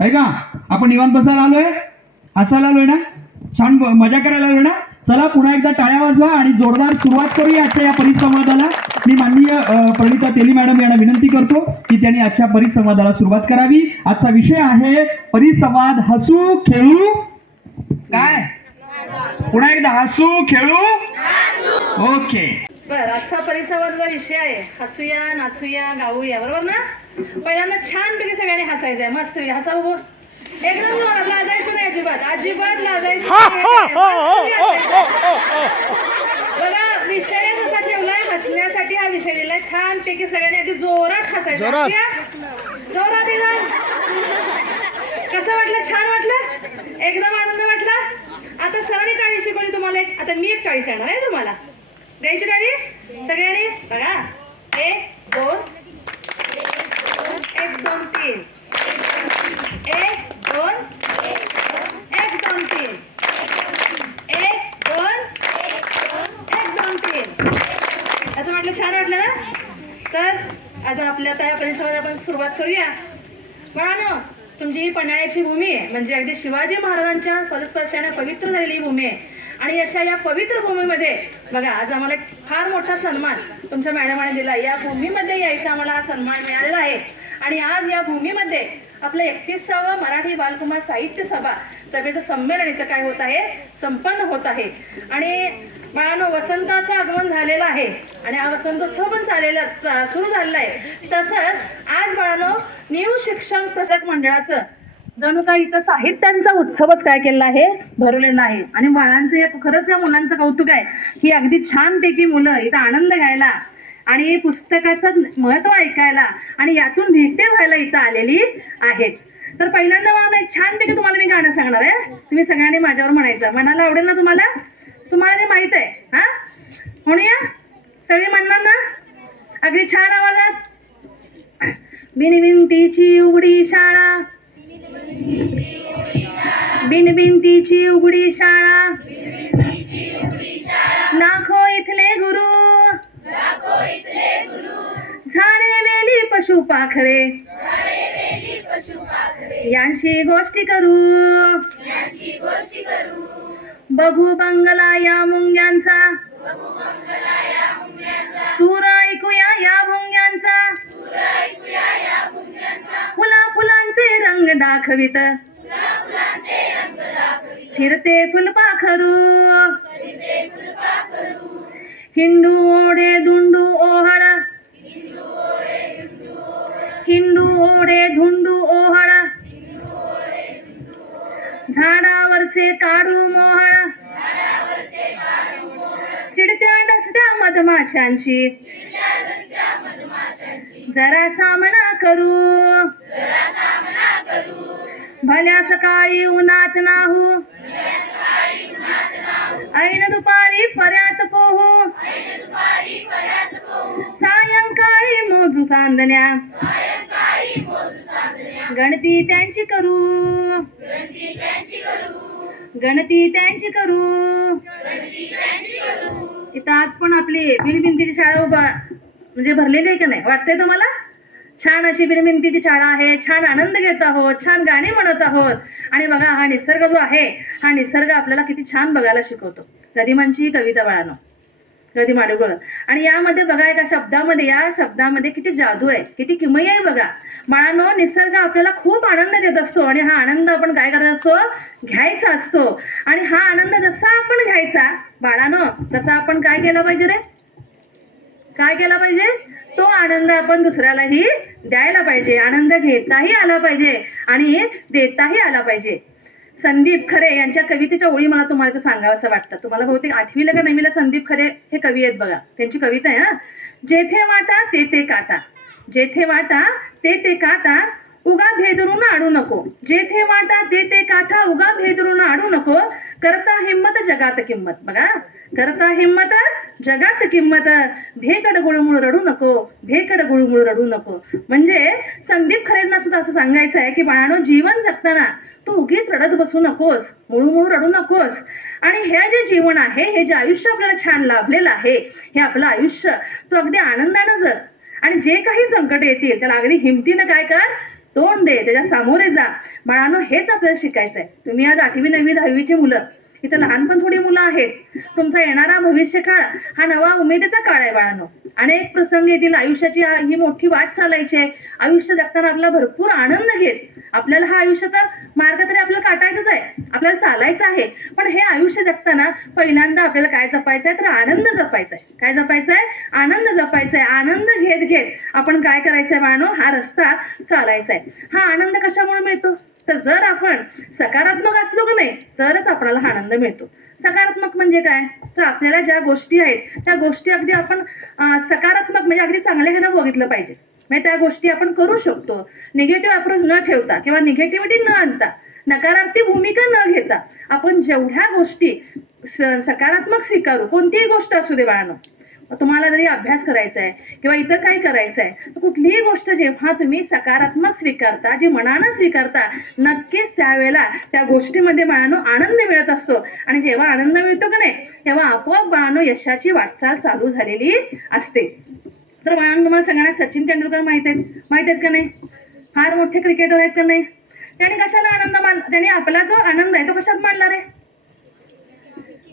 आहे का? आपण निवांत बसायला आलोय, हसायला आलोय ना, छान मजा करायला आलोय ना. चला पुन्हा एकदा टाळ्या वाजवा आणि जोरदार सुरुवात करूया आजच्या या परिसंवादाला. मी माननीय प्रणिता तेली मॅडम यांना विनंती करतो की त्यांनी आजच्या परिसंवादाला सुरुवात करावी. आजचा विषय आहे परिसंवाद, हसू खेळू काय, पुन्हा एकदा हसू खेळू. ओके, बर, आजचा परिसंवादाचा विषय आहे हसूया, नाचूया, गाऊया. बरोबर ना? पहिल्यांदा छानपैकी सगळ्यांनी हसायचंय. मस्त हसा बघू. एकदम जोरात लाजायचं नाही, अजिबात अजिबात लाजायचं नाही. बघा, विषय कसा ठेवलाय, हसण्यासाठी हा विषय दिलाय. छानपैकी सगळ्यांनी अगदी जोरात हसायचं. जोरात एकदम. कसं वाटलं? छान वाटलं? एकदम आनंद वाटला? आता सरांनी टाळी शिकवली तुम्हाला एक, आता मी एक टाळी सांगणार आहे तुम्हाला. द्यायची टाळी सगळ्यांनी. बघा, 1 2 1 2 3 1 2 1 2 3 1 2 1 2 3. असं म्हटलं, छान वाटलं ना? तर आज आपल्या त्या परिसरात आपण सुरुवात करूया. म्हणा, तुमची ही पन्हाळ्याची भूमी आहे, म्हणजे अगदी शिवाजी महाराजांच्या पदस्पर्शाने पवित्र झालेली भूमी आहे. आणि अशा या पवित्र भूमीमध्ये बघा, आज आम्हाला एक फार मोठा सन्मान तुमच्या मॅडमाने दिला. या भूमीमध्ये यायचा आम्हाला हा सन्मान मिळालेला आहे. आणि आज या भूमीमध्ये आपलं 31वा मराठी बालकुमार साहित्य सभेचं संमेलन इथं काय होत आहे, संपन्न होत आहे. आणि बाळांनो, वसंताचं आगमन झालेलं आहे आणि हा वसंतोत्सव पण सुरू झालेला आहे. तसंच आज बाळांनो, न्यू शिक्षण प्रसारक मंडळाचं जणू काय इथं साहित्यांचा उत्सवच काय केलेला आहे, भरवलेला आहे. आणि बाळांचं खरंच या मुलांचं कौतुक आहे की अगदी छानपैकी मुलं इथं आनंद घ्यायला आणि पुस्तकाचं महत्व ऐकायला आणि यातून नेते व्हायला इथं आलेली आहेत. तर पहिल्यांदा मला एक छानपैकी तुम्हाला मी गाणं सांगणार आहे. तुम्ही सगळ्यांनी माझ्यावर म्हणायचं. म्हणायला आवडेल ना तुम्हाला? तुम्हाला ते माहित आहे हा? म्हणूया सगळी म्हणणार ना अगदी छान आवाजात. बिनबिंतीची उघडी शाळा, बिनबिंतीची उघडी शाळा, लाखो इथले गुरु, झाडे वेली पशु पाखरे, यांची गोष्टी करू, बघू बंगला या मुंग्यांचा, सूर ऐकूया या भुंग्यांचा, फुला फुलांचे रंग दाखवित, फिरते फुलपाखरू, हिंडू ओढे धुंडू ओहळ, हिंडू ओढे धुंडू ओहळ, झाडावरचे काढू मोहळ, चिडत्या डसत्या मधमाशांची जरा सामना करू, भल्या सकाळी उन्हात नाहू, ऐन दुपारी पर्यात पोहू, सायंकाळी मोजू चांदण्या, गणती त्यांची करू, गणती त्यांची करू. इथं आज पण आपली बिनबिंतीची शाळा उभा म्हणजे भरलेली आहे का नाही, वाटतंय तुम्हाला? छान अशी बिनबिंतीची शाळा आहे, छान आनंद घेत आहोत, छान गाणी म्हणत आहोत. आणि बघा, हा निसर्ग जो आहे, हा निसर्ग आपल्याला किती छान बघायला शिकवतो. गदिमांची कविता बाळानो, गदी माडगुळ. आणि यामध्ये बघा, एका शब्दामध्ये, या शब्दामध्ये किती जादू आहे, किती किमया आहे बघा. बाळानो, निसर्ग आपल्याला खूप आनंद देत असतो आणि हा आनंद आपण काय करत असतो, घ्यायचा असतो. आणि हा आनंद जसा आपण घ्यायचा बाळानो, तसा आपण काय केलं पाहिजे रे, काय केला पाहिजे, तो आनंद आपण दुसऱ्यालाही द्यायला पाहिजे. आनंद घेताही आला पाहिजे आणि देताही आला पाहिजे. संदीप खरे यांच्या कवितेच्या ओळी मला तुम्हाला सांगावं असं वाटतं. तुम्हाला बहुतेक 8वीला का 9वीला संदीप खरे हे कवी आहेत बघा. त्यांची कविता आहे, हा, जेथे वाटा ते काटा, जेथे वाटा ते काटा, उगा भेदरून आडू नको, जेथे वाटा ते काठा, उगा भेदरून आडू नको, करता हिम्मत जगात किंमत. बघा, करता हिम्मत जगात किंमत, भेकड गुळमुळ रडू नको, भेकड गुळमुळ रडू नको. म्हणजे संदीप खरेंना सुद्धा असं सांगायचं आहे की बाळानो, जीवन जगताना तू उगीच रडत बसू नकोस, मुळू रडू नकोस. आणि हे जे जीवन आहे, हे जे आयुष्य आपल्याला छान लाभलेलं आहे, हे आपलं आयुष्य तू अगदी आनंदानं जग. आणि जे काही संकट येतील त्याला अगदी हिमतीनं काय कर, तोंड दे, त्याच्या सामोरे जा. बाळांनो, हेच आपल्याला शिकायचं आहे. तुम्ही आज 8वी 9वी 10वीची मुलं, इथं लहान पण थोडी मुलं आहेत. तुमचा येणारा भविष्य काळ हा नवा उमेदीचा काळ आहे बाळांनो. अनेक प्रसंग येतील आयुष्याची, ही मोठी वाट चालायची आहे. आयुष्य जगताना आपला भरपूर आनंद घेत आपल्याला हा आयुष्याचा मार्ग तरी आपल्याला काटायचाच आहे, आपल्याला चालायचं आहे. पण हे आयुष्य जगताना पहिल्यांदा आपल्याला काय जपायचं आहे, तर आनंद जपायचा आहे. काय जपायचं आहे? आनंद जपायचा आहे. आनंद घेत घेत आपण काय करायचंय बाळांनो, हा रस्ता चालायचा आहे. हा आनंद कशामुळे मिळतो? तर जर आपण सकारात्मक असलो की नाही, तरच आपल्याला हा आनंद मिळतो. सकारात्मक म्हणजे काय? तर आपल्याला ज्या गोष्टी आहेत त्या गोष्टी अगदी आपण सकारात्मक म्हणजे अगदी चांगल्याकडे बघितलं पाहिजे. म्हणजे त्या गोष्टी आपण करू शकतो. निगेटिव्ह अप्रोच न ठेवता किंवा निगेटिव्हिटी न आणता, नकारार्थी भूमिका न घेता आपण जेवढ्या गोष्टी सकारात्मक स्वीकारू, कोणतीही गोष्ट असू दे बाळांनो, तुम्हाला जरी अभ्यास करायचा आहे किंवा इतर काही करायचं आहे, तर कुठलीही गोष्ट जेव्हा तुम्ही सकारात्मक स्वीकारता, जी मनानं स्वीकारता, नक्कीच त्यावेळेला त्या गोष्टीमध्ये बाळांनो आनंद मिळत असतो. आणि जेव्हा आनंद मिळतो का नाही, तेव्हा आपोआप बाळांनो यशाची वाटचाल चालू झालेली असते. तर बाळांनो, तुम्हाला सगळ्यांना सचिन तेंडुलकर माहित आहेत का नाही? फार मोठे क्रिकेटर आहेत का नाही? त्याने कशाला आनंद त्याने आपला जो आनंद आहे तो कशात मानला रे?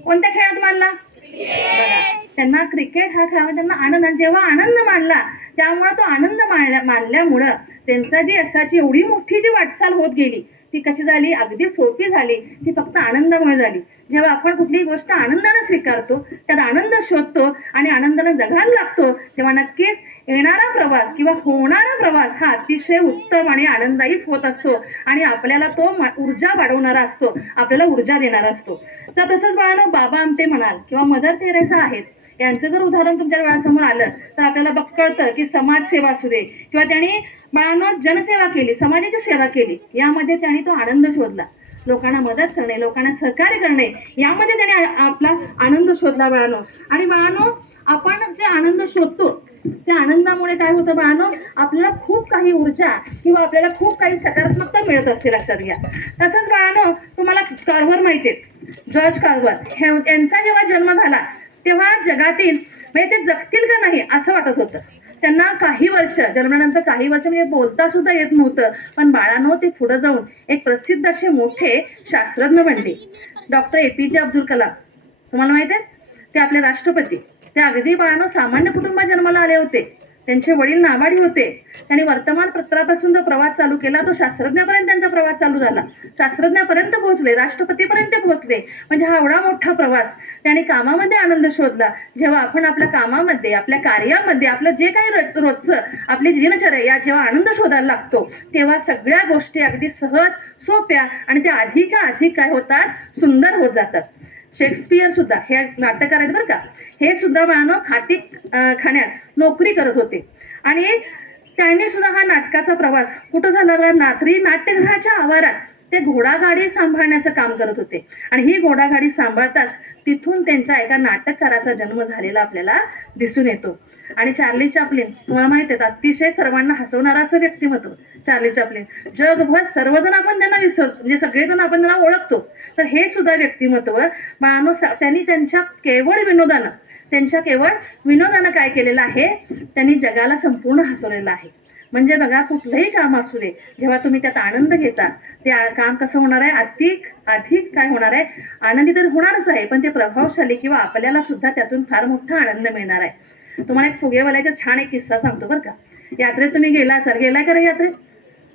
कोणत्या खेळात मानला? बघा, त्यांना क्रिकेट हा खेळामध्ये त्यांना आनंद, जेव्हा आनंद मानला त्यामुळे तो आनंद मानल्यामुळं त्यांचा जी यशाची एवढी मोठी जी वाटचाल होत गेली, ती कशी झाली? अगदी सोपी झाली. ती फक्त आनंदामुळे झाली. जेव्हा आपण कुठलीही गोष्ट आनंदाने स्वीकारतो, त्यात आनंद शोधतो आणि आनंदाने जगायला लागतो, तेव्हा नक्कीच येणारा प्रवास किंवा होणारा प्रवास हा अतिशय उत्तम आणि आनंदायीच होत असतो आणि आपल्याला तो ऊर्जा वाढवणारा असतो, आपल्याला ऊर्जा देणारा असतो. तर तसंच बाळांनो, बाबा आमटे म्हणाल किंवा मदर तेरेसा आहेत, यांचं जर उदाहरण तुमच्या डोळ्यासमोर आलं तर आपल्याला कळतं की समाजसेवा असू दे किंवा त्यांनी बाळांनो जनसेवा केली, समाजाची सेवा केली, यामध्ये त्यांनी तो आनंद शोधला. लोकांना मदत करणे, लोकांना सहकार्य करणे, यामध्ये त्याने आपला आनंद शोधला बाळांनो. आणि बाळांनो, आपण जे आनंद शोधतो त्या आनंदामुळे काय होतं बाळांनो, आपल्याला खूप काही ऊर्जा किंवा आपल्याला खूप काही सकारात्मकता मिळत असते, लक्षात घ्या. तसंच बाळांनो, तुम्हाला कार्व्हर माहिती आहे, जॉर्ज कार्व्हर, यांचा जेव्हा जन्म झाला तेव्हा जगातील म्हणजे ते जगतील का नाही असं वाटत होतं. त्यांना काही वर्ष, जन्मानंतर काही वर्ष म्हणजे बोलता सुद्धा येत नव्हतं. पण बाळांनो, ते पुढे जाऊन एक प्रसिद्ध असे मोठे शास्त्रज्ञ बनले. डॉक्टर APJ अब्दुल कलाम, तुम्हाला माहित आहे, ते आपले राष्ट्रपती. ते अगदी बाळांनो सामान्य कुटुंबात जन्माला आले होते. त्यांचे वडील नावाडी होते. त्यांनी वर्तमानपत्रापासून जो प्रवास चालू केला तो शास्त्रज्ञापर्यंत त्यांचा प्रवास चालू झाला. शास्त्रज्ञापर्यंत पोहोचले, राष्ट्रपतीपर्यंत पोहोचले. म्हणजे हा एवढा मोठा प्रवास. त्यांनी कामामध्ये आनंद शोधला. जेव्हा आपण आपल्या कामामध्ये, आपल्या कार्यामध्ये, आपलं जे काही रोजचं आपली दिनचर्या जेव्हा आनंद शोधायला लागतो, तेव्हा सगळ्या गोष्टी अगदी सहज, सोप्या आणि त्या अधिक काय होतात, सुंदर होत जातात. शेक्सपियर सुद्धा, हे नाटककार आहेत बरं का, हे सुद्धा बाळांनो खाण्यात नोकरी करत होते आणि त्यांनी सुद्धा हा नाटकाचा प्रवास कुठं झाला बघा, नाट्यगृहाच्या आवारात ते घोडागाडी सांभाळण्याचं काम करत होते. आणि ही घोडागाडी सांभाळताच तिथून त्यांच्या एका नाटककाराचा जन्म झालेला आपल्याला दिसून येतो. आणि चार्ली चॅप्लिन, तुम्हाला माहिती आहे, अतिशय सर्वांना हसवणारा असं व्यक्तिमत्व चार्ली चॅप्लिन. जगभर सर्वजण आपण त्यांना विसरतो, म्हणजे सगळेजण आपण त्यांना ओळखतो. तर हे सुद्धा व्यक्तिमत्व बाळांनो, त्यांनी त्यांच्या केवळ विनोदानं काय केलेलं आहे, त्यांनी जगाला संपूर्ण हसवलेलं आहे. म्हणजे बघा, कुठलंही काम असू दे, जेव्हा तुम्ही त्यात आनंद घेता, ते काम कसं होणार आहे, अधिक काय होणार आहे, आनंदी तर होणारच आहे, पण ते प्रभावशाली किंवा आपल्याला सुद्धा त्यातून फार मोठा आनंद मिळणार आहे. तुम्हाला एक फुगेवाल्याचा छान एक किस्सा सांगतो बरं का. यात्रेत तुम्ही गेलाय का रे? यात्रेत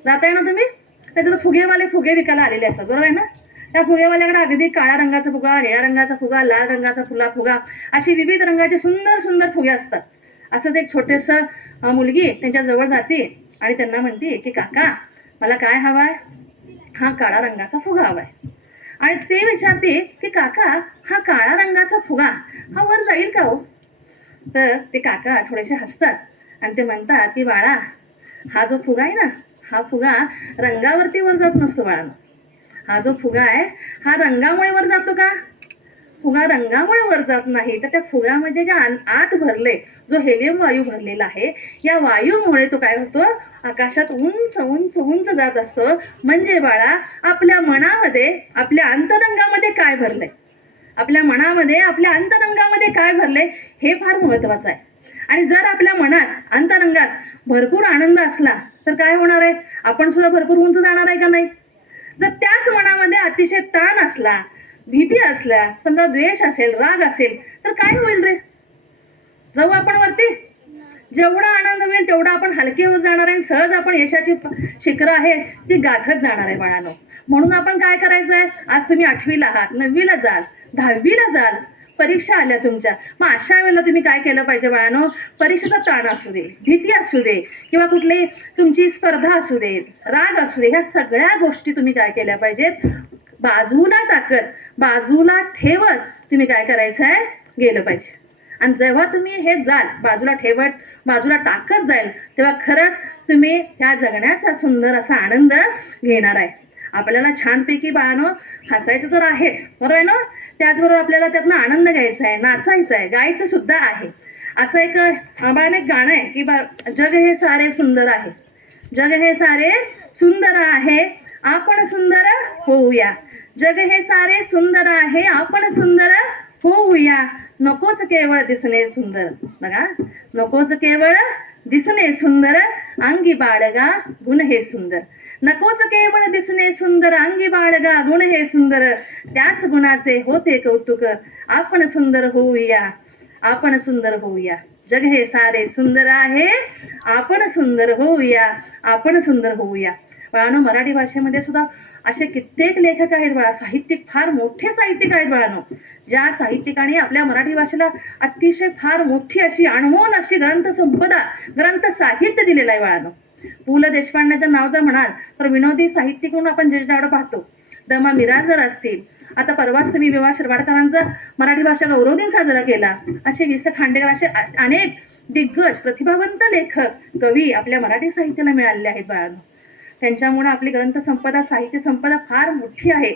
जाताय ना तुम्ही? तर तिथं फुगेवाले फुगे विकायला आलेले असतात, बरोबर आहे ना? त्या फुगेवाल्याकडे अगदी काळ्या रंगाचा फुगा, निळ्या रंगाचा फुगा, लाल रंगाचा फुगा, अशी विविध रंगाचे सुंदर सुंदर फुगे असतात. असंच एक छोटेसं मुलगी त्यांच्या जवळ जाते आणि त्यांना म्हणते की काका, मला काय हवाय? हा काळा रंगाचा फुगा हवाय. आणि ते विचारते की काका, हा काळा रंगाचा फुगा हा वर जाईल का हो? तर ते काका थोडेसे हसतात आणि ते म्हणतात की बाळा, हा जो फुगा आहे ना, हा फुगा रंगावरती वर जात नसतो बाळांनो. हा जो फुगा आहे हा रंगामुळे वर जातो का? फुगा रंगामुळे वर जात नाही, तर त्या फुग्यामध्ये जे आत भरले, जो हेलियम वायू भरलेला आहे, या वायूमुळे तो काय होतो, आकाशात उंच उंच उंच जात असतो. म्हणजे बाळा, आपल्या मनामध्ये, आपल्या अंतरंगामध्ये काय भरलंय, आपल्या मनामध्ये, आपल्या अंतरंगामध्ये काय भरलंय, हे फार महत्वाचं आहे. आणि जर आपल्या मनात अंतरंगात भरपूर आनंद असला तर काय होणार आहे, आपण सुद्धा भरपूर उंच जाणार आहे का नाही. जर त्याच मनामध्ये अतिशय ताण असला, भीती असल्या, समजा द्वेष असेल, राग असेल, तर काय होईल रे, जाऊ आपण वरती. जेवढा आनंद होईल तेवढा आपण हलके होत जाणार आहे, सहज आपण यशाची शिखरं आहे ती गाठत जाणार आहे बाळांनो. म्हणून आपण काय करायचं आहे, आज तुम्ही 8वीला आहात, 9वीला जाल, 10वीला जाल, परीक्षा आल्या तुमच्या, मग अशा वेळेला तुम्ही काय केलं पाहिजे बाळांनो, परीक्षेचा ताण असू दे, भीती असू दे, किंवा कुठली तुमची स्पर्धा असू दे, राग असू दे, ह्या सगळ्या गोष्टी तुम्ही काय केल्या पाहिजेत, बाजूला टाकत, बाजूला ठेवत तुम्ही काय करायचं आहे, गेलं पाहिजे. आणि जेव्हा तुम्ही हे जाल बाजूला ठेवत, बाजूला टाकत जाईल, तेव्हा खरंच तुम्ही ह्या जगण्याचा सुंदर असा आनंद घेणार आहे. आपल्याला छानपैकी बाळांनो हसायचं तर आहेच, बरोबर आहे ना, त्याचबरोबर आपल्याला त्यातनं आनंद घ्यायचा आहे, नाचायचं आहे, गायचं सुद्धा आहे. असं एक बाळांनो एक गाणं आहे की जग हे सारे सुंदर आहे, जग हे सारे सुंदर आहे, आपण सुंदर होऊया, जग हे सारे सुंदर आहे, आपण सुंदर होऊया, नकोच केवळ दिसणे सुंदर, बघा, नकोच केवळ दिसणे सुंदर, अंगी बाळगा गुण हे सुंदर, नकोच केवळ दिसणे सुंदर, अंगी बाळगा गुण हे सुंदर, त्याच गुणाचे होते कौतुक, आपण सुंदर होऊया, आपण सुंदर होऊया, जग हे सारे सुंदर आहे, आपण सुंदर होऊया, आपण सुंदर होऊया. बाळांनो मराठी भाषेमध्ये सुद्धा असे कित्येक लेखक आहेत बाळा, साहित्यिक, फार मोठे साहित्यिक आहेत बाळांनो, ज्या साहित्यिकांनी आपल्या मराठी भाषेला अतिशय फार मोठी अशी अनमोल अशी ग्रंथसंपदा, ग्रंथ साहित्य दिलेलं आहे बाळांनो. पु ल देशपांडेचं नाव जर म्हणाल तर विनोदी साहित्यिक म्हणून आपण ज्याच्याकडे पाहतो, द मा मिरासदार असतील, आता परवाच तुम्ही विवा शिरवाडकरांचा मराठी भाषा गौरव दिन साजरा केला, असे वि स खांडेकर, असे अनेक दिग्गज प्रतिभावंत लेखक कवी आपल्या मराठी साहित्याला मिळालेले आहेत बाळांनो. त्यांच्यामुळे आपली ग्रंथसंपदा, साहित्य संपदा फार मोठी आहे.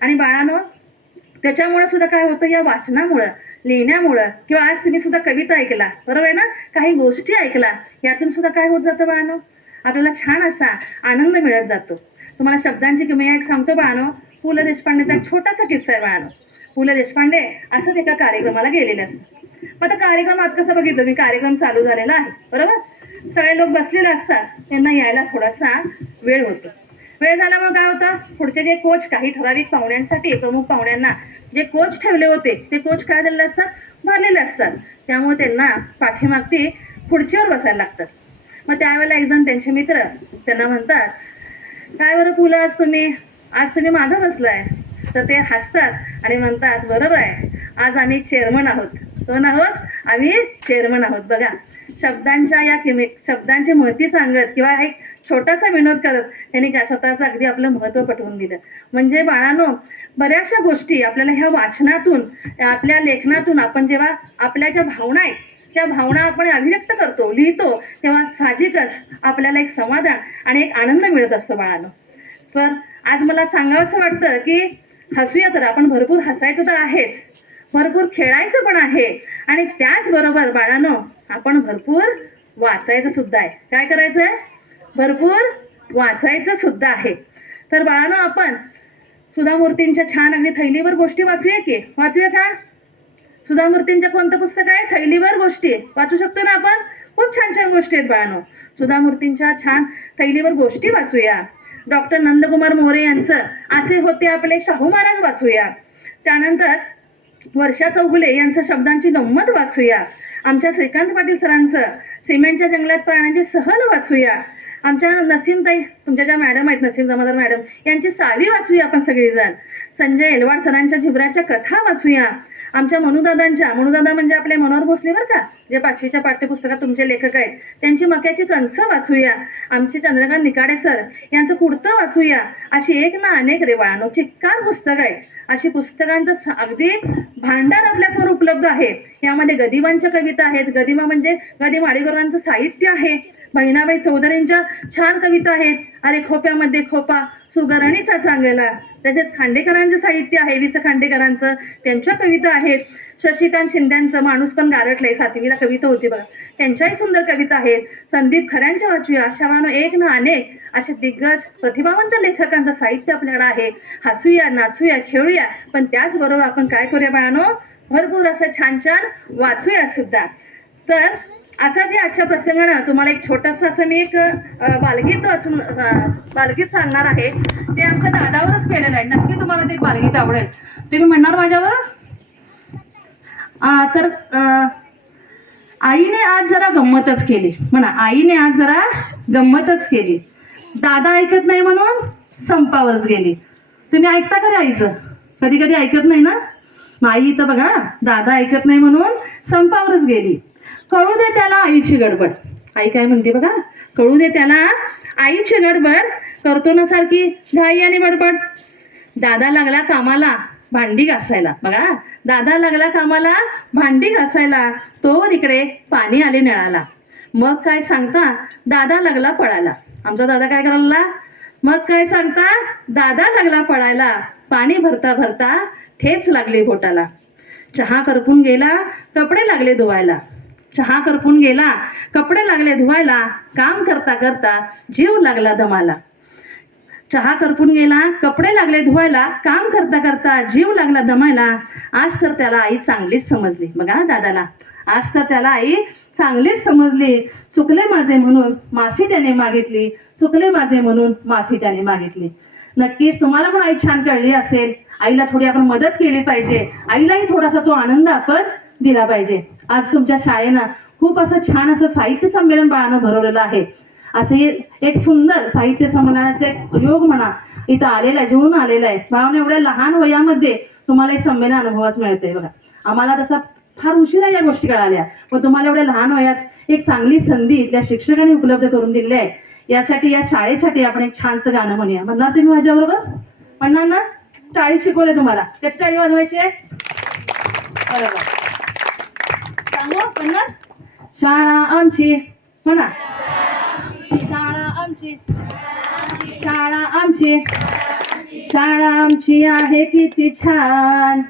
आणि बाळांनो त्याच्यामुळे सुद्धा काय होतं, या वाचनामुळं, लिहिण्यामुळं, किंवा आज तुम्ही सुद्धा कविता ऐकला, बरोबर आहे ना, काही गोष्टी ऐकला, यातून सुद्धा काय होत जातं बाळांनो, आपल्याला छान असा आनंद मिळत जातो. तुम्हाला शब्दांची किमया एक सांगतो बाळांनो, पु ल देशपांडेचा एक छोटासा किस्सा आहे बाळांनो. पु ल देशपांडे असंच एका कार्यक्रमाला गेलेले असतात. मग आता कार्यक्रमात कसं बघितलं मी, कार्यक्रम चालू झालेला आहे, बरोबर, सगळे लोक बसलेले असतात, त्यांना यायला थोडासा वेळ होतो. वेळ झाल्यामुळे काय होतं, पुढचे जे कोच, काही ठराविक पाहुण्यांसाठी, प्रमुख पाहुण्यांना जे कोच ठेवले होते ते कोच काय झालेले असतात, भरलेले असतात, त्यामुळे त्यांना पाठीमागती खुर्चीवर बसायला लागतात. मग त्यावेळेला एक जण त्यांचे मित्र त्यांना म्हणतात, काय बरं पुलं आज तुम्ही मागं बसलाय, तर ते हसतात आणि म्हणतात, बरोबर आहे, आज आम्ही चेअरमन आहोत. कोण आहोत, आम्ही चेअरमन आहोत. बघा, शब्दांच्या या शब्दांची महती सांगत किंवा एक छोटासा विनोद करत त्यांनी काय स्वतःचं अगदी आपलं महत्त्व पटवून दिलं. म्हणजे बाळांनो बऱ्याचशा गोष्टी आपल्याला ह्या वाचनातून, आपल्या लेखनातून, आपण जेव्हा आपल्या ज्या भावना आहेत त्या भावना आपण अभिव्यक्त करतो, लिहितो, तेव्हा साहजिकच आपल्याला एक समाधान आणि एक आनंद मिळत असतो बाळांनो. तर आज मला सांगावंसं वाटतं की हसूया, तर आपण भरपूर हसायचं तर आहेच, भरपूर खेळायचं पण आहे, आणि त्याचबरोबर बाळांनो आपण भरपूर वाचायचं सुद्धा आहे. काय करायचं आहे, भरपूर वाचायचं सुद्धा आहे. तर बाळांनो आपण सुधा मूर्तींच्या छान अगदी थैलीवर गोष्टी वाचूया की, वाचूया का? सुधा मूर्तींच्या कोणतं पुस्तक आहे, थैलीवर गोष्टी, वाचू शकतो ना आपण, खूप छान छान गोष्टी आहेत बाळांनो. सुधा मूर्तींच्या छान थैलीवर गोष्टी वाचूया. डॉक्टर नंदकुमार मोरे यांचं असे होते आपले शाहू महाराज वाचूया. त्यानंतर वर्षा चौगुले यांचं शब्दांची गंमत वाचूया. आमच्या श्रीकांत पाटील सरांचं सिमेंटच्या जंगलात प्राण्यांची सहल वाचूया. आमच्या नसीमताई, तुमच्या ज्या मॅडम आहेत, नसीम जमादार मॅडम, यांची सावी वाचूया आपण सगळेजण. संजय एलवाड सरांच्या झिबराच्या कथा वाचूया. आमच्या मनुदादा म्हणजे आपले मनोहर भोसले बरं का, जे 5वीच्या पाठ्यपुस्तकात तुमचे लेखक आहेत, त्यांची मक्याची कणसं वाचूया. आमचे चंद्रकांत निकाडे सर यांचं कुडतं वाचूया. अशी एक ना अनेक रे बाळांनो चिक्कार पुस्तक आहे. अशी पुस्तकांचं अगदी भांडार आपल्यासमोर उपलब्ध आहे. यामध्ये गदिमांच्या कविता आहेत, गदिमा म्हणजे गदिमा अडीगरांचं साहित्य आहे, बहिणाबाई चौधरींच्या छान कविता आहेत, अरे खोप्यामध्ये खोपा सुगरणीचा चांगला, तसेच खांडेकरांचे साहित्य आहे, वि स खांडेकरांचं, त्यांच्या कविता आहेत. शशिकांत शिंद्यांचं माणूस पण गारटलंय, 7वीला कविता होती बघा, त्यांच्याही सुंदर कविता आहेत. संदीप खऱ्यांच्या वाचूया. अशा मानो एक ना अनेक असे दिग्गज प्रतिभावंत लेखकांचं साहित्य आपल्याकडे आहे. हसूया, नाचूया, खेळूया, पण त्याचबरोबर आपण काय करूया बाळांनो, भरपूर असं छान छान वाचूया सुद्धा. तर असाच या आजच्या प्रसंगानं तुम्हाला एक छोटंसं असं मी एक बालगीत सांगणार आहे. ते आमच्या दादावरच केलेलं आहे. नक्की तुम्हाला ते बालगीत आवडेल. तुम्ही म्हणणार माझ्यावर? तर आईने आज जरा गंमतच केली. म्हणा, आईने आज जरा गंमतच केली. दादा ऐकत नाही म्हणून संपावरच गेली. तुम्ही ऐकता का रे आईचं? कधी कधी ऐकत नाही ना. मग आई इथं बघा, दादा ऐकत नाही म्हणून संपावरच गेली. कळू दे त्याला आईची गडबड. आई काय म्हणते बघा, कळू दे त्याला आईची गडबड, करतो ना सारखी घाई आणि बडबड. दादा लागला कामाला भांडी घासायला. बघा, दादा लागला कामाला भांडी घासायला, तोवर इकडे पाणी आले नळाला. मग काय सांगता, दादा लागला पळायला. आमचा दादा काय करायला? मग काय सांगता, दादा लागला पळायला. पाणी भरता भरता ठेच लागली बोटाला. चहा करपून गेला, कपडे लागले धुवायला. चहा करपून गेला, कपडे लागले धुवायला. काम करता करता जीव लागला दमाला. चहा करपून गेला, कपडे लागले धुवायला. काम करता करता जीव लागला दमायला. आज तर त्याला आई चांगलीच समजली. बघा दादाला, आज तर त्याला आई चांगलीच समजली. चुकले माझे म्हणून माफी त्याने मागितली. चुकले माझे म्हणून माफी त्याने मागितली. नक्कीच तुम्हाला पण आई छान कळली असेल. आईला थोडी आपण मदत केली पाहिजे. आईलाही थोडासा तो आनंद आपण दिला पाहिजे. आज तुमच्या शाळेनं खूप असं छान असं साहित्य संमेलन बाळानं भरवलेलं आहे. असे एक सुंदर साहित्य संमेलनाचे योग म्हणा इथं आलेला आहे, जुळून आलेला आहे. बाळानं एवढ्या लहान वयामध्ये तुम्हाला एक संमेलन अनुभवास मिळते. बघा, आम्हाला तसा फार उशिरा या गोष्टी कळाल्या, पण तुम्हाला एवढ्या लहान वयात एक चांगली संधी त्या शिक्षकांनी उपलब्ध करून दिली आहे. यासाठी, या शाळेसाठी आपण एक छानसं गाणं म्हणूया. म्हणणार तुम्ही माझ्याबरोबर? म्हणणार ना? टाळी शिकवले तुम्हाला, त्याची टाळी वाजवायची आहे. बरोबर, सांगू म्हणणार? शाळा आमची म्हणा, शाळा आमची, शाळा आमची, शाळा आमची आहे किती छान.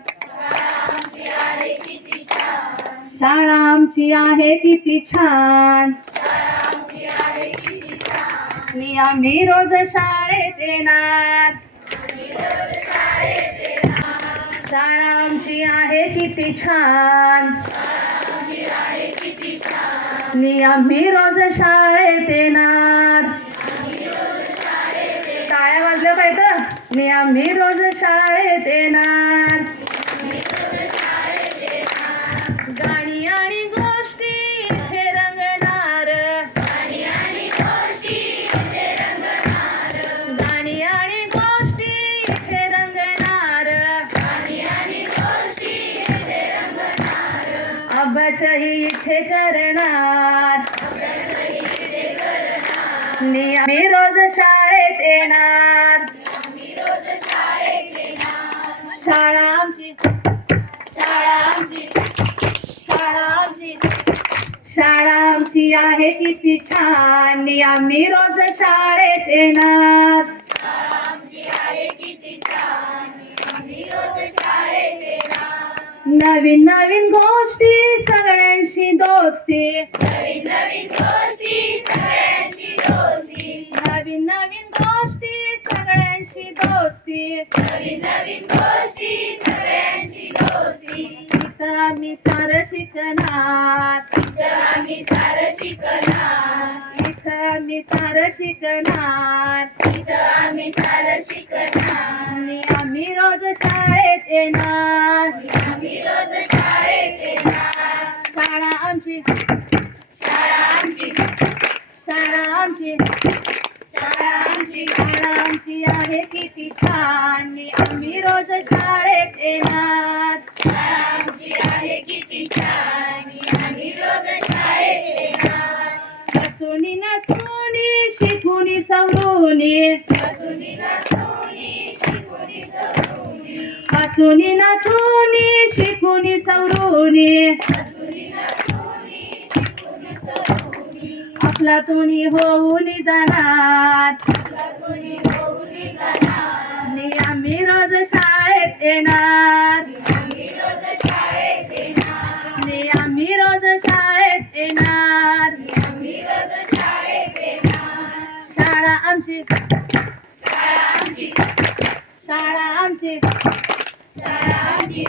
शाळा आमची आहे किती छान. मी आम्ही रोज शाळेत येणार. शाळा आमची आहे किती छान. मी आम्ही रोज शाळेत येणार. टाळ्या वाजल्या पाहिजे. मी आम्ही रोज शाळेत येणार. गाणी आणि गोष्टी इथे रंगणार. गाणी आणि गोष्टी इथे रंगणार. गाणी आणि गोष्टी इथे रंगणार. गाणी आणि गोष्टी इथे रंगणार. अभ्यासही इथे करणार. मी आम्ही रोज शाळेत येणार. शाळा आमची, शाळा आमची, शाळा आमची, शाळा आमची आहे किती छान. मी आम्ही रोज शाळेत येणार. नवीन नवीन गोष्टी सगळ्यांशी दोस्ती. नवीन नवीन गोष्टी सगळ्यांशी दोस्ती. नवीन नवीन गोष्टी सगळ्यांशी दोस्ती. नवीन नवीन गोष्टी सगळ्यांशी दोस्ती. इथं आम्ही सारं शिकणार. इथं आम्ही सारं शिकणार. इथं आम्ही सारं शिकणार. इथं आम्ही सारं शिकणार. आणि आम्ही रोज शाळेत येणार. आम्ही रोज शाळेत येणार. शाळा आमची, शाळा आमची, शाळा आमची, शाळा आमची, शाळा आमची आहे किती छान. आम्ही रोज शाळेत येणार. शाळा आमची आहे किती छान. आम्ही रोज शाळेत येणार. हसूनी नाचूनी शिकूनी सवरूनी. हसूनी नाचूनी शिकूनी सवरूनी. हसूनी नाचूनी शिकूनी सवरूनी. हसूनी नाचूनी शिकूनी सवरूनी. अफलातुनी होऊन जाणार. अफलातुनी होऊन जाणार. आणि आम्ही रोज शाळेत येणार. आम्ही रोज शाळेत येणार. आणि आम्ही रोज शाळेत येणार. आम्ही रोज शाळेत येणार. शाळा आमची, शाळा आमची, शाळा आमची, शाळा आमची.